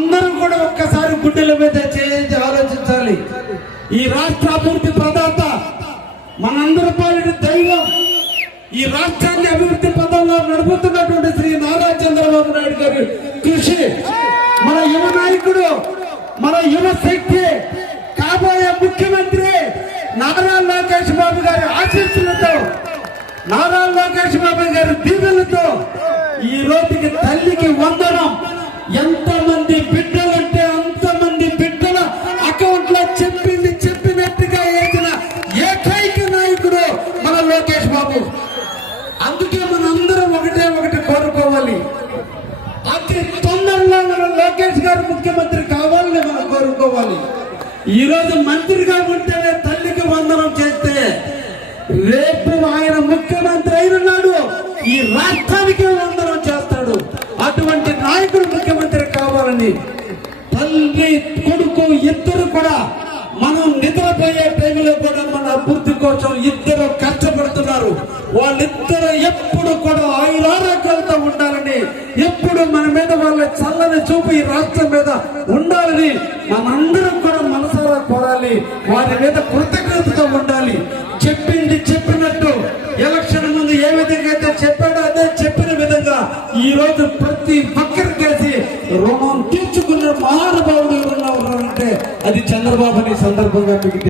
అందరూ కూడా ఒక్కసారి గుడ్డెల మీద చేసి ఆలోచించాలి. ఈ రాష్ట్ర అభివృద్ధి ప్రదాత, మనందరి పాలిటి దైవం, ఈ రాష్ట్రాన్ని అభివృద్ధి పదంలో నడుపుతున్నటువంటి శ్రీ నారా చంద్రబాబు నాయుడు గారి కృషి, మన యువ నాయకుడు, మన యువ శక్తి, కాబోయే ముఖ్యమంత్రి నారా లోకేష్ బాబు గారి ఆశీస్సులతో, నారా లోకేష్ బాబు గారి దీవెనలతో ఈ రోజుకి తల్లికి వందనం. ఎంతమంది బిడ్డలంటే అంతమంది బిడ్డల అకౌంట్ లో చెప్పినట్టుగా వేసిన ఏకైక నాయకుడు మన లోకేష్ బాబు. అందుకే మనందరం ఒకటి కోరుకోవాలి, అతి తొందరలో మన లోకేష్ గారు ముఖ్యమంత్రి కావాలని మనం కోరుకోవాలి. ఈ రోజు మంత్రిగా ఉంటేనే తల్లికి వందనం చేస్తే, రేపు ఆయన ముఖ్యమంత్రి అయినాడు ఈ రాష్ట్రానికి వందనం చేస్తాడు. అటువంటి నాయకుడు ముఖ్యమంత్రి కావాలని తల్లి కొడుకు ఇద్దరు కూడా, మనం నిద్రపోయే టైంలో కూడా మన అభివృద్ధి కోసం ఇద్దరు కష్టపడుతున్నారు. వాళ్ళిద్దరు ఎప్పుడు కూడా ఆయురారోగ్యాలతో ఉండాలని, ఎప్పుడు మన మీద వాళ్ళ చల్లని చూపు ఈ రాష్ట్రం మీద ఉండాలని మనందరం కూడా మనసారా కోరాలి. వారి మీద కృతజ్ఞతతో ఉండాలి. చెప్పింది చెప్పినట్టు ఎలక్షన్ ముందు ఏ విధంగా అయితే చెప్పాడో అదే చెప్పిన విధంగా ఈ రోజు ప్రతి ఒక్కరికేసి రుణం తీర్చుకున్న మహానుభావుడు ఎవరన్నా ఉన్నారంటే అది చంద్రబాబు. ఈ సందర్భంగా మీకు